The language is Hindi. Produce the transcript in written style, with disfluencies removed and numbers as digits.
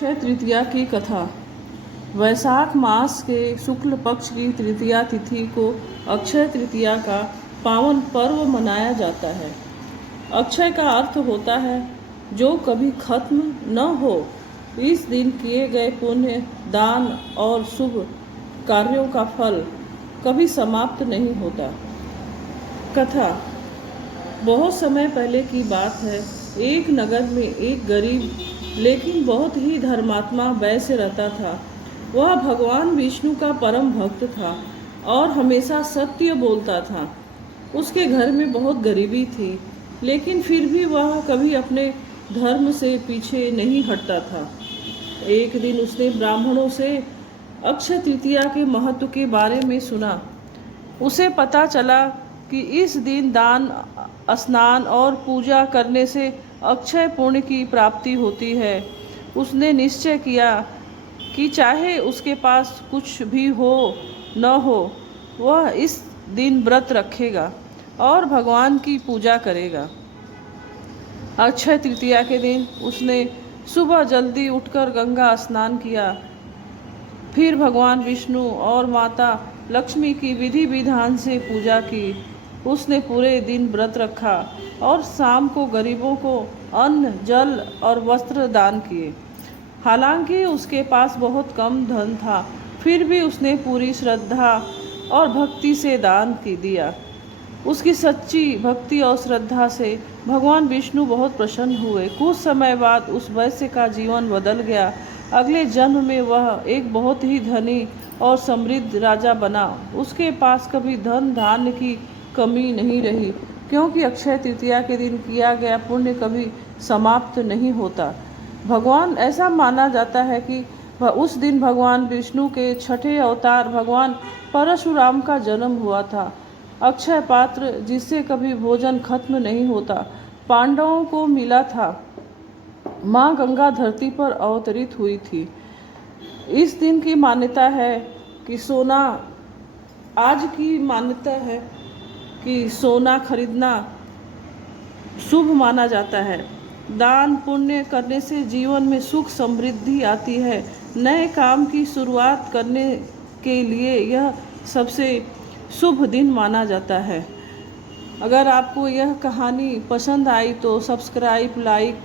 अक्षय तृतीया की कथा। वैशाख मास के शुक्ल पक्ष की तृतीया तिथि को अक्षय तृतीया का पावन पर्व मनाया जाता है। अक्षय का अर्थ होता है जो कभी खत्म न हो। इस दिन किए गए पुण्य, दान और शुभ कार्यों का फल कभी समाप्त नहीं होता। कथा। बहुत समय पहले की बात है। एक नगर में एक गरीब लेकिन बहुत ही धर्मात्मा वैश्य रहता था। वह भगवान विष्णु का परम भक्त था और हमेशा सत्य बोलता था। उसके घर में बहुत गरीबी थी, लेकिन फिर भी वह कभी अपने धर्म से पीछे नहीं हटता था। एक दिन उसने ब्राह्मणों से अक्षय तृतीया के महत्व के बारे में सुना। उसे पता चला कि इस दिन दान, स्नान और पूजा करने से अक्षय पुण्य की प्राप्ति होती है। उसने निश्चय किया कि चाहे उसके पास कुछ भी हो न हो, वह इस दिन व्रत रखेगा और भगवान की पूजा करेगा। अक्षय तृतीया के दिन उसने सुबह जल्दी उठकर गंगा स्नान किया। फिर भगवान विष्णु और माता लक्ष्मी की विधि विधान से पूजा की। उसने पूरे दिन व्रत रखा और शाम को गरीबों को अन्न, जल और वस्त्र दान किए। हालांकि उसके पास बहुत कम धन था, फिर भी उसने पूरी श्रद्धा और भक्ति से दान दिया। उसकी सच्ची भक्ति और श्रद्धा से भगवान विष्णु बहुत प्रसन्न हुए। कुछ समय बाद उस वैश्य का जीवन बदल गया। अगले जन्म में वह एक बहुत ही धनी और समृद्ध राजा बना। उसके पास कभी धन धान्य की कमी नहीं रही, क्योंकि अक्षय तृतीया के दिन किया गया पुण्य कभी समाप्त नहीं होता। भगवान ऐसा माना जाता है कि उस दिन भगवान विष्णु के छठे अवतार भगवान परशुराम का जन्म हुआ था। अक्षय पात्र जिससे कभी भोजन खत्म नहीं होता, पांडवों को मिला था। माँ गंगा धरती पर अवतरित हुई थी। इस दिन की मान्यता है कि सोना खरीदना शुभ माना जाता है। दान पुण्य करने से जीवन में सुख समृद्धि आती है। नए काम की शुरुआत करने के लिए यह सबसे शुभ दिन माना जाता है। अगर आपको यह कहानी पसंद आई तो सब्सक्राइब, लाइक